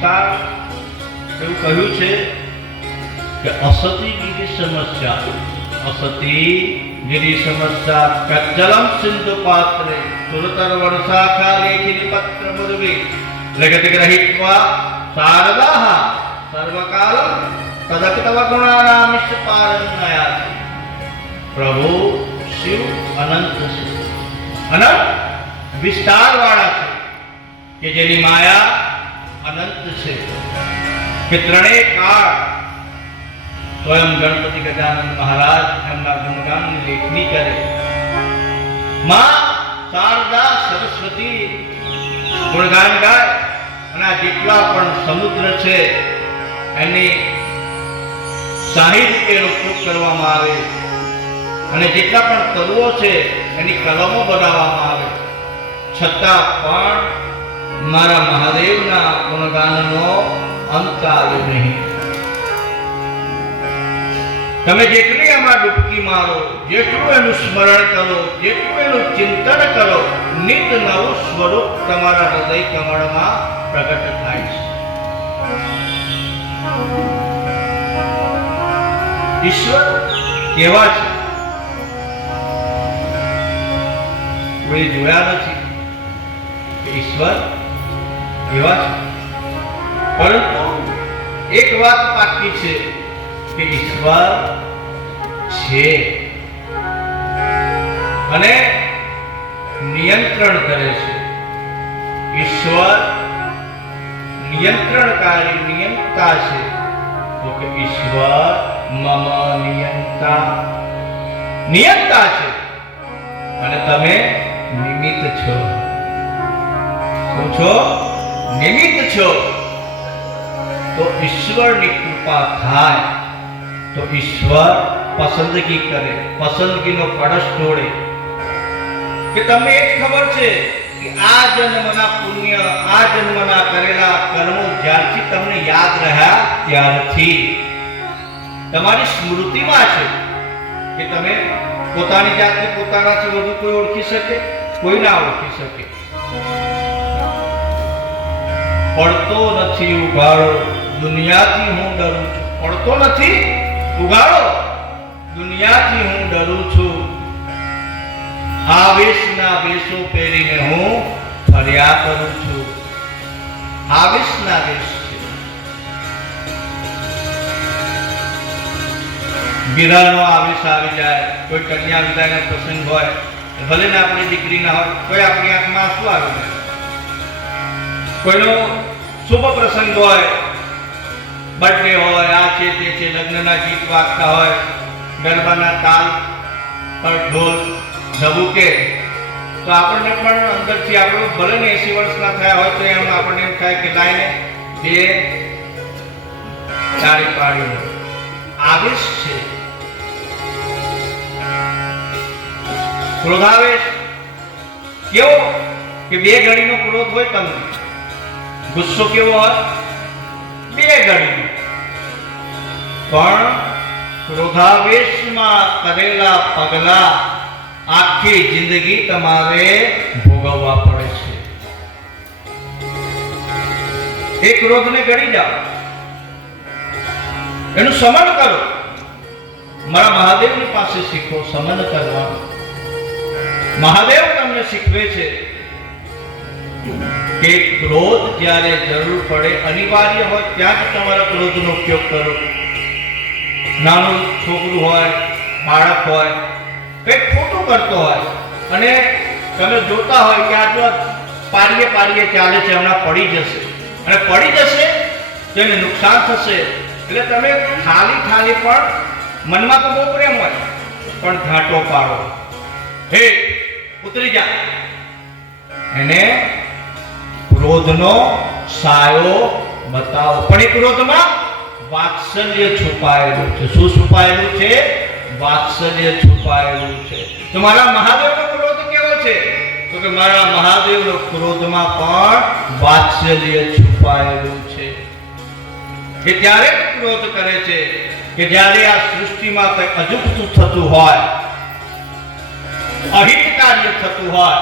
વિસ્તાર એવું કહ્યું છે કે અસતી ગીરી સમસ્યા, અસતી ગીરી સમસ્યા કજ્જલમ સિંધુ પાત્રે સુરતર વર્ષાખા લેખિની પત્ર મુદવી લગત ગ્રહિત્વા શારદાહ સર્વકાલમ તદપિતવ ગુણાનામિષ્ટ પારન્નયાતિ. પ્રભુ શિવ અનંત છે, અનંત વિસ્તાર વાળા છે, કે જેની માયા અનંત છે, કે ત્રણેય કાળ સ્વયં ગણપતિ ગજાનંદ મહારાજ એમના ગુણગાનની લેખની કરે. માં શારદા સરસ્વતી ગુણગાન ગાય અને આ જેટલા પણ સમુદ્ર છે એની શાહી રીતે ઉપયોગ કરવામાં આવે અને જેટલા પણ તત્વો છે એની કલમો બનાવવામાં આવે, છતાં પણ મારા મહાદેવના ગુણગાનનો અંત આવે નહીં. તમે જેટલી એમાં ડૂબકી મારો, જેટલું એનું સ્મરણ કરો, જેટલું એનું ચિંતન કરો, નિત નવું સ્વરૂપ તમારા હૃદય કમળમાં પ્રગટ થાય છે. ઈશ્વર કેવા છે કોઈ જોયા નથી કે ઈશ્વર કેવા છે, પરંતુ એક વાત પાકી છે કે ઈશ્વર છે અને નિયંત્રણ કરે છે. ઈશ્વર નિયંત્રણકારી નિયંતા છે, તો કે ઈશ્વર મમ નિયંતા છે અને તમે નિમિત્ત છો. શું છો? નિમિત્ત છો. તો ઈશ્વરની કૃપા થાય તો ઈશ્વર પસંદગી કરે, પસંદગીનો કળશ ઢોળે. કે તમને એ ખબર છે કે આ જન્મના પુણ્ય, આ જન્મના કરેલા કર્મો જ્યારથી તમને યાદ રહ્યા ત્યારથી તમારી સ્મૃતિમાં છે કે તમે પોતાની જાતને પોતાનાથી વધુ કોઈ ઓળખી શકે? કોઈ ના ઓળખી શકે. પડતો નથી ઉઘાડો, દુનિયાથી હું ડરું છું. પડતો નથી ઉઘાડો, દુનિયાથી હું ડરું છું. આવેશના વેશો પહેરીને હું ફર્યા કરું છું. આવેશના વેશ છે. વિરહનો આવેશ આવી જાય, કોઈ કન્યા વિદાયનો પ્રસંગ હોય, ભલે ને આપણી દીકરી ના હોય, કોઈ આપણી આંખમાં આંસુ આવી જાય. કોઈનો શુભ પ્રસંગ હોય, બર્થડે હોય, આ છે તે છે, લગ્નના ગીત વાગતા હોય, ગરબાના તાલ પર ઢોલ ધબૂકે, તો આપણને પણ અંદરથી આપણું ભલે ને 80 વર્ષના થયા હોય તો એમ આપણને એમ થાય કે લાઈને બે ચારી પાડી. આવેશ છે. ક્રોધાવેશ કેવો કે બે ઘડીનો ક્રોધ હોય તમને. ગુસ્સો કેવો હોય? બે ઘડીનો. પણ ક્રોધાવેશમાં કરેલા પગલા આખી જિંદગી તમારે ભોગવવા પડે છે. એ ક્રોધને ગળી જાઓ, એનું શમન કરો. મારા મહાદેવની પાસે શીખો શમન કરવાનું. મહાદેવ તમને શીખવે છે કે ક્રોધ જ્યારે જરૂર પડે, અનિવાર્ય હોય ત્યાં જ તમારા ક્રોધનો ઉપયોગ કરો. નાનું છોકરું હોય, બાળક હોય, કંઈક ખોટું કરતો હોય અને તમે જોતા હોય કે આ જો પારીએ પારીએ ચાલે છે, હમણાં પડી જશે અને પડી જશે તેને નુકસાન થશે, એટલે તમે ખાલી ખાલી પણ મનમાં તો બહુ પ્રેમ હોય પણ ઘાટો પાડો, હે ઉતરી જા. એને ક્રોધનો સાયો બતાવો. પણ એ ક્રોધમાં વાત્સલ્ય છુપાયેલું છે. શું છુપાયેલું છે? વાત્સલ્ય છુપાયેલું છે. તો મારા મહાદેવનો ક્રોધ કેવો છે? તો કે મારા મહાદેવનો ક્રોધમાં પણ વાત્સલ્ય છુપાયેલું છે. એ ત્યારે ક્રોધ કરે છે કે જ્યારે આ સૃષ્ટિમાં કંઈ અજુગતું થતું હોય, અહિત કાર્ય થતું હોય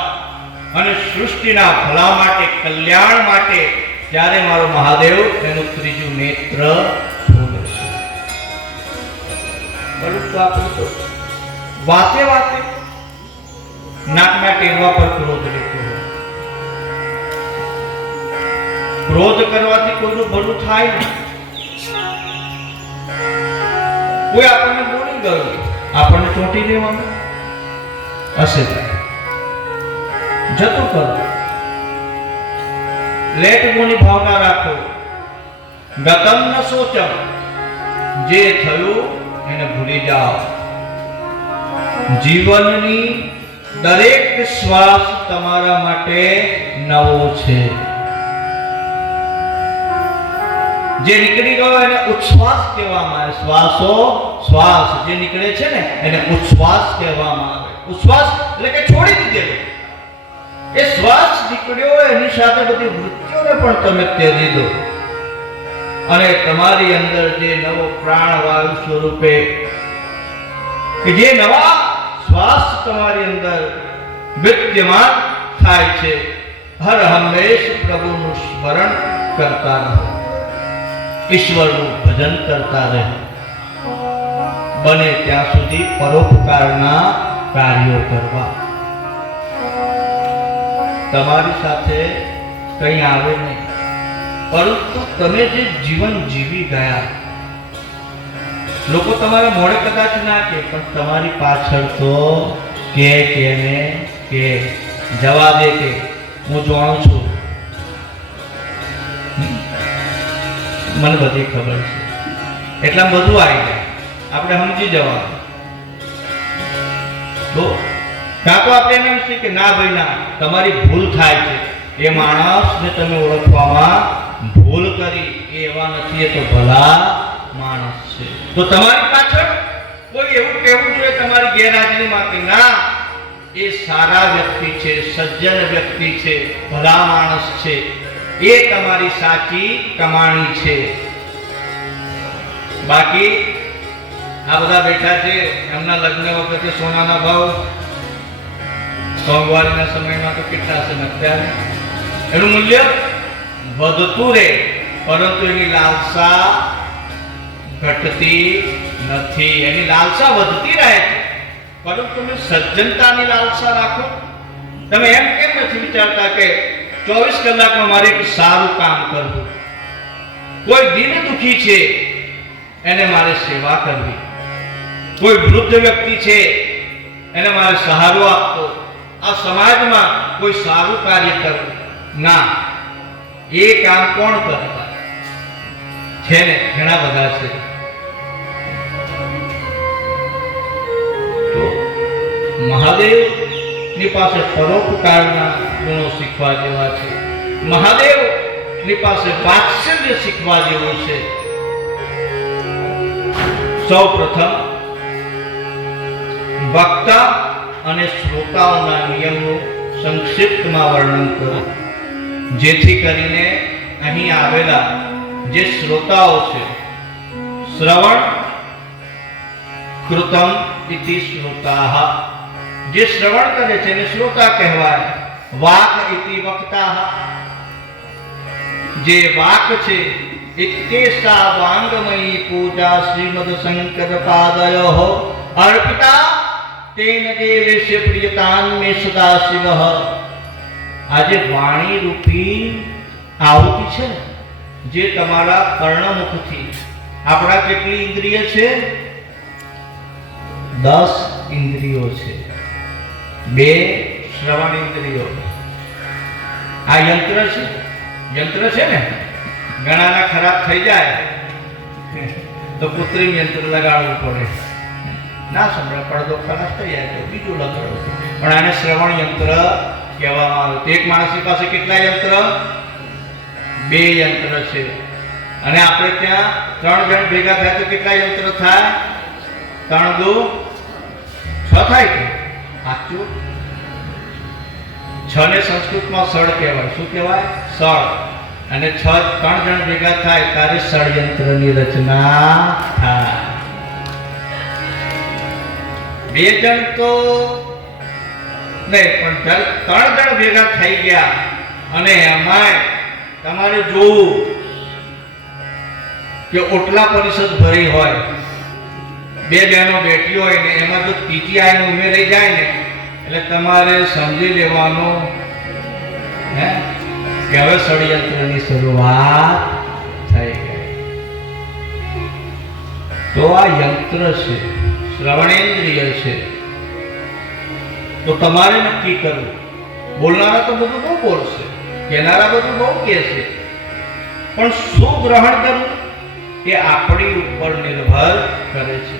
અને સૃષ્ટિના ભલા માટે, કલ્યાણ માટે ત્યારે મારો મહાદેવ એનું ત્રીજું નેત્ર ખોલે છે. પરંતુ આપણે તો વાતે વાતે નાકના ટેરવા પર ક્રોધ લેતો હોય. ક્રોધ કરવાથી કોઈનું ભલું થાય નહીં. કોઈ આપણને બોલી ગયું, આપણને ચોંટી દેવાનું હશે, જતું કરો. લેટ ગોની ભાવના રાખો. ગતમ ન સોચમ, જે થયું એને ભૂલી જાઓ. જીવનની દરેક શ્વાસ તમારા માટે નવો છે. જે નીકળી ગયો એને ઉચ્છ્વાસ કહેવામાં આવે. શ્વાસ જે નીકળે છે ને એને ઉચ્છ્વાસ કહેવામાં આવે. ઉચ્છ્વાસ એટલે કે છોડી દીધેલો. એ શ્વાસ નીકળ્યો એની સાથે બધી વૃત્તિઓને પણ તમે ત્યજી દો અને તમારી અંદર જે નવો પ્રાણવાયુ સ્વરૂપે કે જે નવા શ્વાસ તમારી અંદર વિદ્યમાન થાય છે, હર હંમેશ પ્રભુનું સ્મરણ કરતા રહો, ઈશ્વરનું ભજન કરતા રહો. બને ત્યાં સુધી પરોપકારના કાર્યો કરવા. તમારી સાથે કંઈ આવે નહીં, પરંતુ તમે જે જીવન જીવી ગયા, લોકો તમારા મોઢે કદાચ ના કે, પણ તમારી પાછળ તો કે જવા દે કે હું જાણું છું, મને બધી ખબર છે, એટલા બધું આવી જાય, આપણે સમજી જવાનું. તો કાં તો આપણે એમ છે કે ના ભાઈ ના, તમારી ભૂલ થાય છે, એ માણસને તમે ઓળખવામાં ભૂલ કરી, એ એવા નથી, એ તો ભલા માણસ છે. તો તમારી પાછળ કોઈ એવું કહેવું જોઈએ તમારી ગેરહાજરીમાં કે ના, એ સારા વ્યક્તિ છે, સજ્જન વ્યક્તિ છે, ભલા માણસ છે, એ તમારી સાચી કમાણી છે. બાકી આ બધા બેઠા છે, એમના લગ્ન વખતે સોનાના ભાવ મોંઘવારીના સમયમાં તો કેટલા છે અત્યારે, એનું મૂલ્ય વધતું રહે, પરંતુ એની લાલસા ઘટતી નથી. એની લાલસા વધતી રહે છે, પરંતુ તમે સજ્જનતાની લાલસા રાખો. તમે એમ કેમ નથી વિચારતા કે 24 કલાકમાં મારે એક સારું કામ કરવું, કોઈ દિન દુખી છે એને મારે સેવા કરવી, કોઈ વૃદ્ધ વ્યક્તિ છે એને મારે સહારો આપવો, આ સમાજમાં કોઈ સારું કાર્ય કરવું. ના, એ કામ કોણ કરતા છે ને? ઘણા બધા છે. તો મહાદેવની પાસે પરોપકારના ગુણો શીખવા જેવા છે. મહાદેવની પાસે વાત્સલ્ય શીખવા જેવું છે. સૌ પ્રથમ વક્તા અને શ્રોતાઓના નિયમનું સંક્ષિપ્તમાં વર્ણન કરો, જેથી કરીને અહીં આવેલા જે શ્રોતાઓ છે, શ્રવણ કૃતમ ઇતિ શ્રોતાઃ, જે શ્રવણ કરે છે એને શ્રોતા કહેવાય. વાક ઇતિ વક્તાઃ, જે વાક છે, ઇત્યેષા વાંગમયી પૂજા શ્રીમદ શંકર પાદયોઃ અર્પિતા તેન દેવેશ્ય પ્રિયતાન મે સદાશિવ. આજે વાણી રૂપી આહુતિ છે ને, જે તમારા કર્ણમુખથી, આપણા કેટલી ઇન્દ્રિય છે? 10 ઇન્દ્રિયો છે. 2 શ્રવણ ઇન્દ્રિયો. આ યંત્ર છે ને, ઘણાના ખરાબ થઈ જાય તો કૃત્રિમ યંત્ર લગાડવું પડે, ના સંભળાય, પડદો ખરાબ થઈ જાય તો બીજું લગાડવું. પણ આને શ્રવણ યંત્ર કહેવામાં આવે. એક માણસની પાસે કેટલા યંત્ર? 2 યંત્ર છે. અને આપણે ત્યાં 3 જણ ભેગા થાય તો કેટલા યંત્ર થાય? 3 દુ 6 થાય કે સાચું? 6 ને સંસ્કૃતમાં સળ કહેવાય. શું કહેવાય? સળ. અને 3 જણ ભેગા થાય ત્યારે ષડયંત્રની રચના થાય. 2 જણ તો નહીં, પણ 3 જણ ભેગા થઈ ગયા અને એમાં તમારે જોવું કે ઓટલા પરિષદ ભરી હોય, બે બહેનો બેઠી હોય ને એમાં જો ત્રીજી આઈને ઉમેરાઈ જાય ને એટલે તમારે સમજી લેવાનું કે હવે ષડયંત્રની શરૂઆત થઈ ગઈ. તો આ યંત્ર છે, શ્રવણેન્દ્રિય છે. તો તમારે નક્કી કરવું. બોલનારા તો બધું બહુ બોલશે, કહેનારા બધું બહુ કહેશે, પણ શું ગ્રહણ કરવું એ આપણી ઉપર નિર્ભર કરે છે.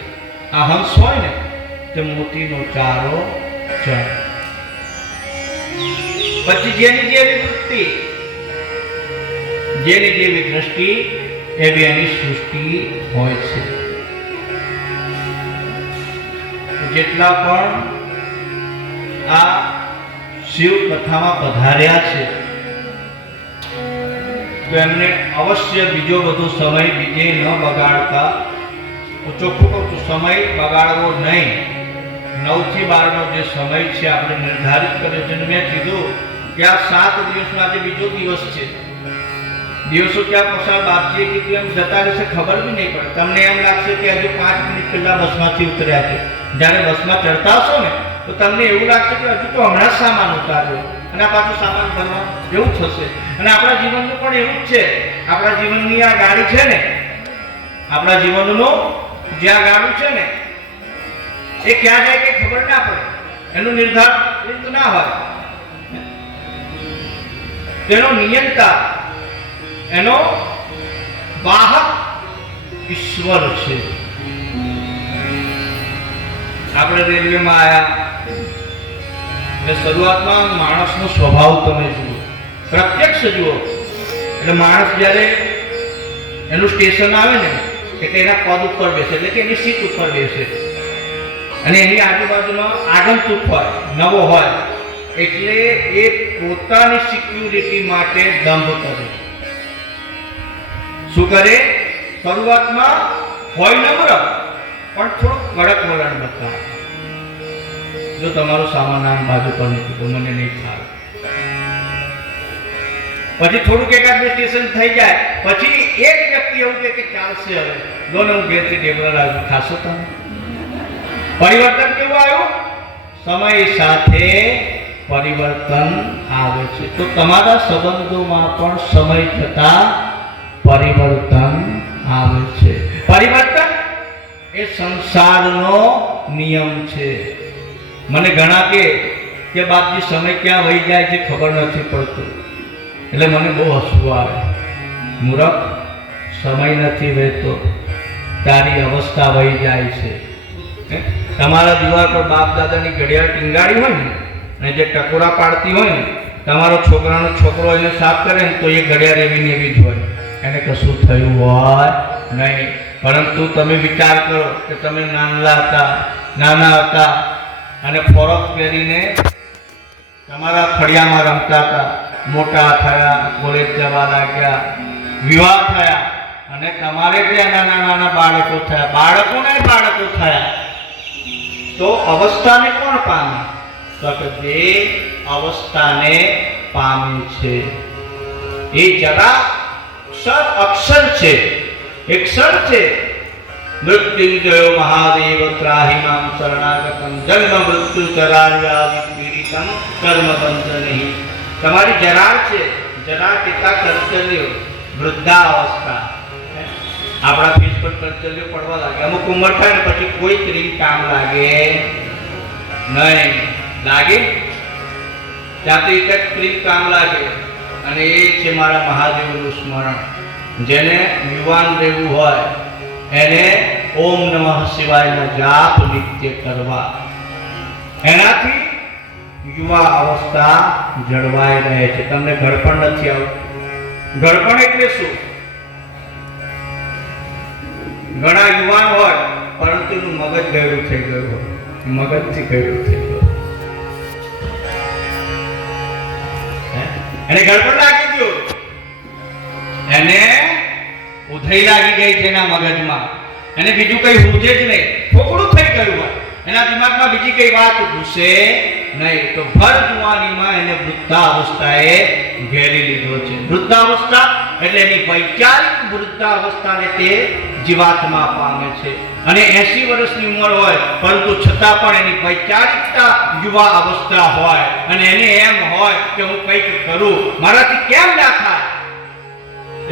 આ હંસ હોય ને તે મોતીનો ચારો ચણ. પછી જેની જેવી વૃત્તિ, જેની જેવી દ્રષ્ટિ એવી એની સૃષ્ટિ હોય છે. જેટલા પણ આ શિવ કથામાં પધાર્યા છે તો એમને અવશ્ય બીજો બધો સમય બીજે ન બગાડતા, ચોખ્ખું કહું છું, સમય બગાડવો નહીં. 9 થી 12 નો જે સમય છે આપણે નિર્ધારિત કર્યો છે. મેં કીધું કે આ 7 દિવસનો આજે બીજો દિવસ છે. દિવસો ક્યાં પસાર બાપજીએ કીધું એમ જતા રહેશે, ખબર બી નહીં પડે. તમને એમ લાગશે કે હજુ 5 મિનિટ પહેલા બસમાંથી ઉતર્યા છે. જ્યારે બસમાં ચડતા હશો ને તો તમને એવું લાગશે કે હજુ તો હમણાં જ સામાન ઉતાર્યો અને આ પાછું સામાન ભરવા એવું થશે. અને આપણા જીવનનું પણ એવું જ છે. આપણા જીવનની આ ગાડી છે ને, આપણા જીવનનું જે આ ગાડું છે ને એ ક્યાં જાય કે ખબર ના પડે. એનું નિર્ધારિત ના હોય. તેનો નિયંતા, એનો વાહક ઈશ્વર છે. આપણે રેલવેમાં આવ્યા શરૂઆતમાં માણસનો સ્વભાવ તમે જુઓ, પ્રત્યક્ષ જુઓ. એટલે માણસ જ્યારે એનું સ્ટેશન આવે ને એટલે એના પદ ઉપર બેસે, એટલે કે એની સીટ ઉપર બેસે અને એની આજુબાજુમાં આગંતુક હોય, નવો હોય, એટલે એ પોતાની સિક્યુરિટી માટે દંભ કરે. શું કરે? શરૂઆતમાં હોય નમ્ર પણ થોડું કડક વલણ બતાવે. જો તમારો સામાન આમ બાજુ પર મૂકી તો મને નહીં થાય. પછી થોડુંક એકાદ બે સ્ટેશન થઈ જાય પછી એક વ્યક્તિ એવું કે ચાલશે હવે લો ને હું ઘેરથી ટેબલ લાવ્યું, ખાશો તમે. પરિવર્તન કેવું આવ્યું? સમય સાથે પરિવર્તન આવે છે. તો તમારા સંબંધોમાં પણ સમય જતા પરિવર્તન આવે છે. પરિવર્તન એ સંસારનો નિયમ છે. મને ઘણા કે બાપજી સમય ક્યાં વહી જાય છે ખબર નથી પડતું. એટલે મને બહુ હસવું આવે. મૂરખ, સમય નથી વહેતો, તારી અવસ્થા વહી જાય છે. તમારા દિવાલ પર બાપ દાદાની ઘડિયાળ ટીંગાડી હોય ને અને જે ટકોરા પાડતી હોય ને, તમારો છોકરાનો છોકરો એને સાફ કરે ને તો એ ઘડિયાળ એવી ને એવી જ હોય, એને કશું થયું હોય નહીં. પરંતુ તમે વિચાર કરો કે તમે નાના હતા અને ફોરક પહેરીને તમારા ફળિયામાં રમતા હતા, મોટા થયા, કોલેજ જવા લાગ્યા, વિવાહ થયા અને તમારે ત્યાં નાના બાળકો થયા, બાળકો થયા. તો અવસ્થાને કોણ પામે? તો કે જે અવસ્થાને પામે છે એ જરા અક્ષર છે, એક ક્ષર છે. મૃત્યુંજયો મહાદેવ ત્રાહિ મામ શરણાગતમ જન્મ મૃત્યુ ચરાર્યાદિ પીડિતમ કર્મ બંધનહિ. તમારી જરાર છે, જરા પિતા કરચલ્યો, વૃદ્ધાવસ્થા. આપણા ફીસ પર કરચલ્યો પડવા લાગે. અમુક ઉંમર થાય ને પછી કોઈ ક્રીમ કામ લાગે નહીં. લાગે ત્યાંથી એક ક્રીમ કામ લાગે અને એ છે મારા મહાદેવનું સ્મરણ. જેને યુવાન રહેવું હોય એને ઓમ નમઃ શિવાયનો જાપ નિત્ય કરવા. એનાથી યુવા અવસ્થા જળવાઈ રહે છે. તમને ઘડપણ નથી આવતું. ઘડપણ એટલે શું? ઘણા યુવાન હોય પરંતુ એનું મગજ ગયું થઈ ગયું હોય, મગજથી ગયું થઈ ગયું, એને ઘડપણ લાગી ગયું, એને ઉધઈ લાગી ગઈ છે એના મગજમાં, એને બીજું કઈ સૂઝે જ નહીં, ખોખડું થઈ ગયું હોય. એના દિમાગમાં બીજી કઈ વાત ઘૂસે નહીં. તો ભર જુવાનીમાં એને વૃદ્ધાવસ્થાએ ઘેરી લીધો છે. વૃદ્ધાવસ્થા એટલે એની વૈચારિક વૃદ્ધાવસ્થાને તે જીવાત્મા પામે છે. અને 80 વર્ષની ઉંમર હોય પરંતુ છતાં પણ એની વૈચારિકતા યુવા અવસ્થા હોય અને એને એમ હોય કે હું કંઈક કરું, મારાથી કેમ ના થાય.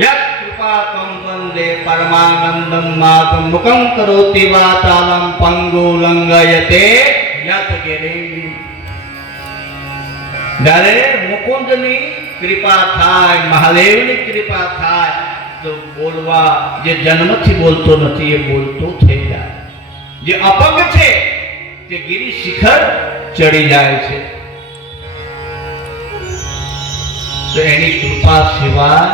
યત કૃપા તમ વંદે પરમાનંદમ માગમ મુખં કરોતિ વાચાલમ પંગુ લંઘયતે યત ગિરિમ. જ્યારે મુકુંદની કૃપા થાય, મહાદેવની કૃપા થાય તો બોલવા, જે જન્મથી બોલતો નથી એ બોલતો થઈ જાય. જે અપંગ છે તે ગિરી શિખર ચડી જાય છે. તો એની કૃપા સિવાય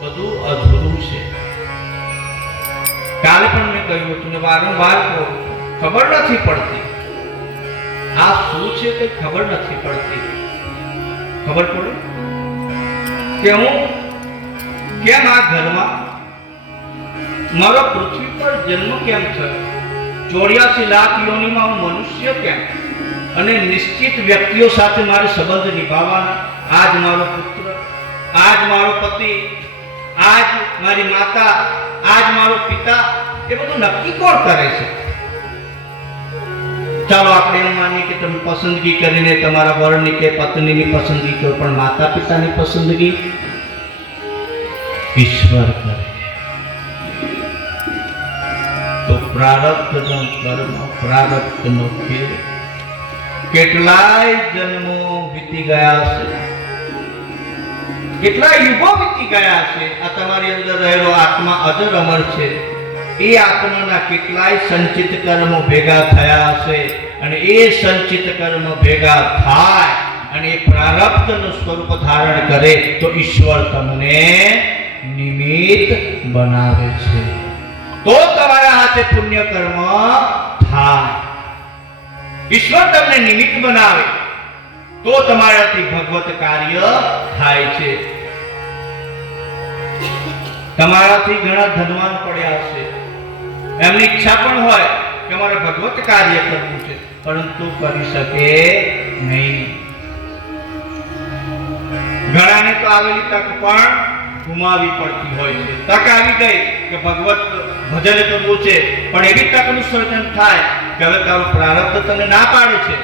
બધું અધૂરું છે. કાલે પણ મેં કહ્યું હતું ને વારંવાર કહું, ખબર નથી પડતી આ શું છે તે ખબર નથી પડતી. ખબર પડે કે હું કેમ આ ઘરમાં, મારો પૃથ્વી પર જન્મ કેમ થયો, 84 લાખ યોનિમાં હું મનુષ્ય કેમ, અને નિશ્ચિત વ્યક્તિઓ સાથે મારે સંબંધ નિભાવવાના. આજ મારો પુત્ર, આજ મારો પતિ, આજ મારી માતા, આજ મારો પિતા, એ બધું નક્કી કોણ કરે છે? ચાલો આપણે એમ માનીએ કે તમે પસંદગી કરીને તમારા વરની કે પત્નીની પસંદગી કરો, પણ માતા પિતાની પસંદગી ઈશ્વર કરે. તો પ્રારબ્ધનો કર્મ, પ્રારબ્ધનો ખેલ. કેટલાય જન્મો વીતી ગયા છે, કેટલા યુગો વીતી ગયા છે. આ તમારી અંદર રહેલો આત્મા અજર અમર છે. એ આત્માના કેટલાય સંચિત કર્મો ભેગા થયા છે અને એ સંચિત કર્મ ભેગા થાય અને એ પ્રારબ્ધનું સ્વરૂપ ધારણ કરે તો ઈશ્વર તમને નિમિત્ત બનાવે છે. તો તમારા હાથે પુણ્ય કર્મ થાય. ઈશ્વર તમને નિમિત્ત બનાવે તો તમારાથી ભગવત કાર્ય થાય છે. તમારાથી ઘણા ધનવાન પડ્યા છે, એમની ઈચ્છા પણ હોય કે મારે ભગવત કાર્ય કરવું છે, પરંતુ કરી શકે નહીં. ઘણાને તો આવેલી તક પણ ગુમાવી પડતી હોય છે. તક આવી ગઈ કે ભગવત ભજન કરવું છે, પણ એવી તકનું સર્જન થાય કે હવે તારું પ્રારબ્ધ તને ના પાડે છે,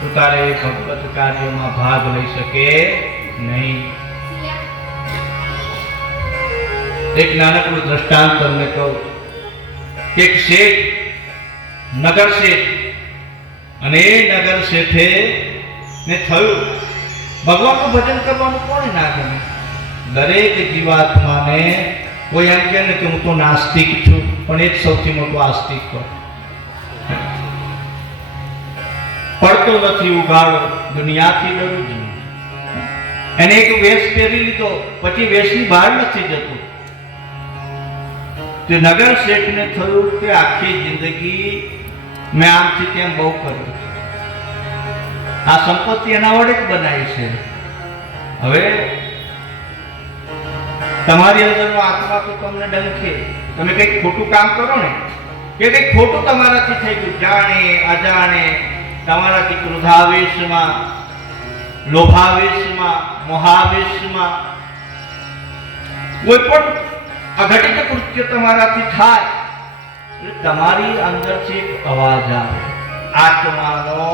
તો તારે ભગવત કાર્યમાં ભાગ લઈ શકે નહીં. એક નાનકડું દ્રષ્ટાંત તમને કહું. એક શેઠ, નગર શેઠ, અને એ નગર શેઠે ને થયું ભગવાનનું ભજન કરવાનું કોને ના ગમે? દરેક જીવાત્માને કોઈ એમ કહે ને કે હું તો નાસ્તિક છું, પણ એ જ સૌથી મોટો આસ્તિક હોય. પડતો નથી ઉગાડો, દુનિયાથી ડરું છું. એને એક વેશ પહેરી લીધો પછી વેશની બહાર નથી જતું. તે નગર શેઠને થયું કે આખી જિંદગી મેં આમથી તેમ બહુ કર્યું, આ સંપત્તિ એના વડે જ બનાવી છે. હવે તમારી અંદરનો આત્મા તો તમને ડંખે, તમે કંઈક ખોટું કામ કરો ને કે કંઈક ખોટું તમારાથી થઈ ગયું, જાણે અજાણે તમારાથી ક્રોધાવેશમાં, લોભાવેશમાં, મોહાવેશમાં કોઈ પણ અઘટિત કૃત્ય તમારાથી થાય એટલે તમારી અંદરથી એક અવાજ આવે, આત્માનો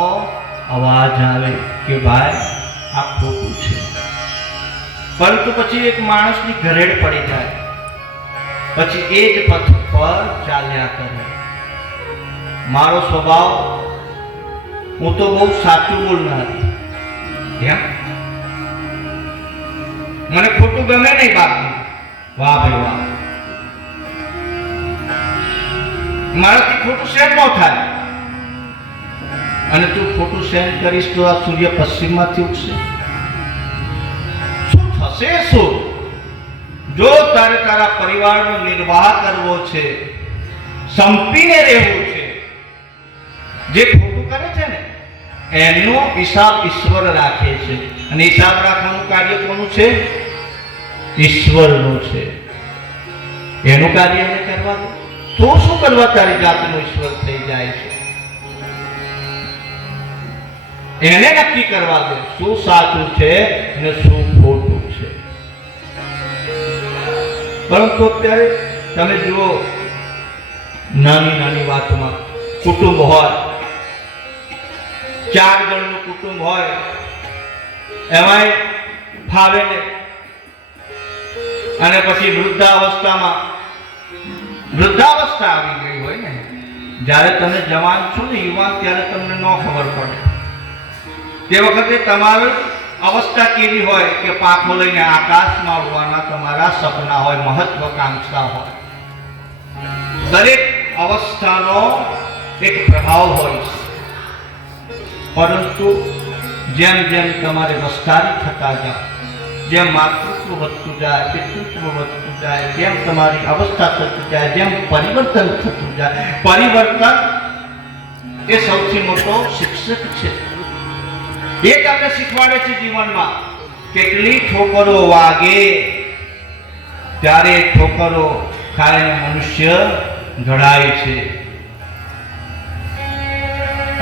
અવાજ આવે કે ભાઈ આ ખોટું છે. પરંતુ પછી એક માણસની ઘરેડ પડી જાય, પછી એ જ પથ પર ચાલ્યા કરે. મારો સ્વભાવ, હું તો બહુ સાચું બોલનારી, મને ખોટું ગમે નહીં બાપુ. વાહ ભાઈ વાહ, મારાથી ખોટું સહન ન થાય. અને તું ખોટું સહન કરીશ તો આ સૂર્ય પશ્ચિમમાંથી ઉગશે. શું થશે? શું જો તારે તારા પરિવારનો નિર્વાહ કરવો છે, સંપીને રહેવું છે, જે ખોટું કરે છે ને એનો હિસાબ ઈશ્વર રાખે છે. અને હિસાબ રાખવાનું કાર્ય કોનું છે? ઈશ્વરનું છે. એનું કાર્ય એને કરવા દો. તો શું કરવા તારી જાતનો ઈશ્વર થઈ જાય છે? એને નક્કી કરવા દે શું સાચું છે અને શું ખોટું છે. પરંતુ અત્યારે તમે જુઓ, નાની નાની વાતમાં કુટુંબ હોય, 4 જણનું કુટુંબ હોય, એમાંય ફાવે ને, અને પછી વૃદ્ધાવસ્થા આવી ગઈ હોય ને, જ્યારે તમે જવાન છો ને, યુવાન, ત્યારે તમને ન ખબર પડે. તે વખતે તમારી અવસ્થા કેવી હોય કે પાંખો લઈને આકાશમાં ઉડવાના તમારા સપના હોય, મહત્વાકાંક્ષા હોય. દરેક અવસ્થાનો એક પ્રભાવ હોય છે. પરંતુ જેમ જેમ તમારે વિસ્તારી થતા જાઓ, જેમ માતૃત્વ વધતું જાય, પિતૃત્વ વધતું જાય, જેમ તમારી અવસ્થા થતી જાય, જેમ પરિવર્તન થતું જાય, પરિવર્તન એ સૌથી મોટો શિક્ષક છે. એ તમને શીખવાડે છે જીવનમાં. કેટલી ઠોકરો વાગે ત્યારે ઠોકરો ખાઈને મનુષ્ય ઘડાય છે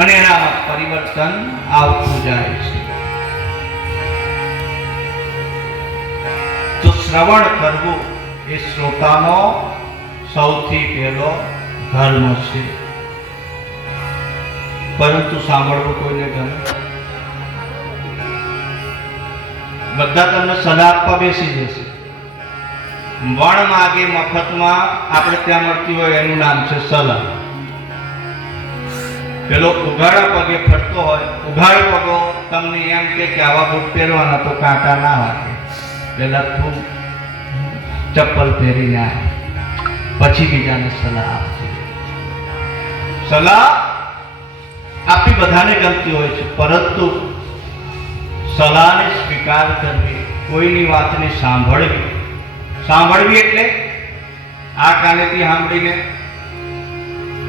અને એનામાં પરિવર્તન આવતું જાય છે. તો શ્રવણ કરવું એ શ્રોતાનો સૌથી પહેલો ધર્મ છે. પરંતુ સાંભળવું કોઈને ગમે? બધા તમને સલાહ આપવા બેસી જશે. વણ માગે મફતમાં આપણે ત્યાં મળતી હોય એનું નામ છે સલાહ. પેલો ઉઘાડા પગે ફરતો હોય, ઉઘાડ પગો તમને એમ કે આવા બૂટ પહેરવાના તો કાંટા ના વાગે, પેલા તું ચપ્પલ પહેરીને આવ, પછી બીજાને સલાહ આપશે. સલાહ આપી બધાને ગમતી હોય છે, પરંતુ સલાહને સ્વીકાર કરવી, કોઈની વાતને સાંભળવી એટલે આ કાનેથી સાંભળીને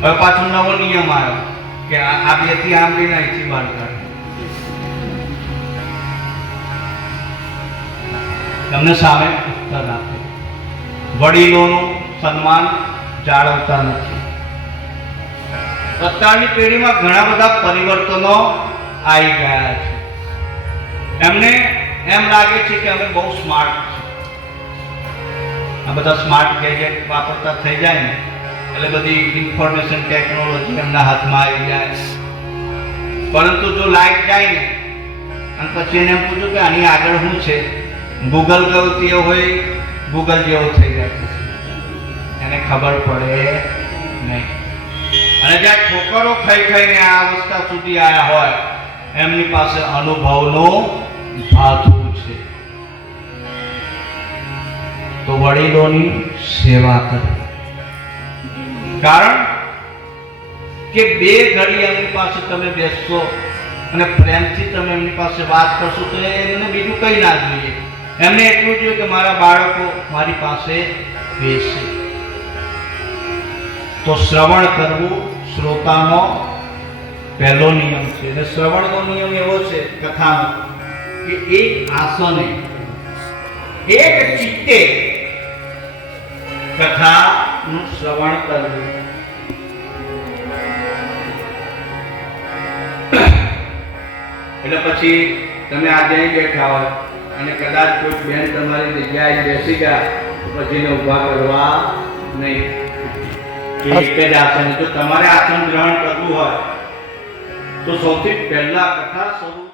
હવે પાછો નવો નિયમ આવ્યો કે આ બેથી સાંભળીને અહીંથી બહાર કાઢે. તમને સામે ઉત્તર આપે. વડીલોનું સન્માન જાળવતા નથી. અત્યારની પેઢીમાં ઘણા બધા પરિવર્તનો આવી ગયા છે. એમને એમ લાગે છે કે અમે બહુ સ્માર્ટ છીએ. આ બધા સ્માર્ટ ગેજેટ વાપરતા થઈ જાય ને એટલે બધી ઇન્ફોર્મેશન ટેકનોલોજી એમના હાથમાં આવી જાય. પરંતુ જો લાઈટ જાય ને અને પછી એને એમ પૂછ્યું કે આની આગળ શું છે, ગૂગલ ગયું તે હોય ગૂગલ જેવો થઈ જાય, એને ખબર પડે નહીં. અને જ્યાં ઠોકરો ખાઈને આ અવસ્થા સુધી આવ્યા હોય એમની પાસે અનુભવનું ભાથું છે. તો વડીલોની સેવા કરવી. કારણ કે 2 ઘડી એમની પાસે તમે બેસશો અને પ્રેમથી તમે એમની પાસે વાત કરશો તો એમને બીજું કંઈ ના જોઈએ. એમને એટલું જોઈએ કે મારા બાળકો મારી પાસે બેસે. તો શ્રવણ કરવું શ્રોતાનો પહેલો નિયમ છે. અને શ્રવણનો નિયમ એવો છે કથાનો કે એક આસને એક ચિત્તે કથાનું શ્રવણ કરવું. એટલે પછી તમે આજે અહીં બેઠા હોય અને કદાચ કોઈ બેન તમારી જગ્યાએ બેસી ગયા તો પછી એને ઊભા કરવા નહીં. એક જ આસન. જો તમારે આસન ગ્રહણ કરવું હોય તો સૌથી પહેલા કથા શરૂ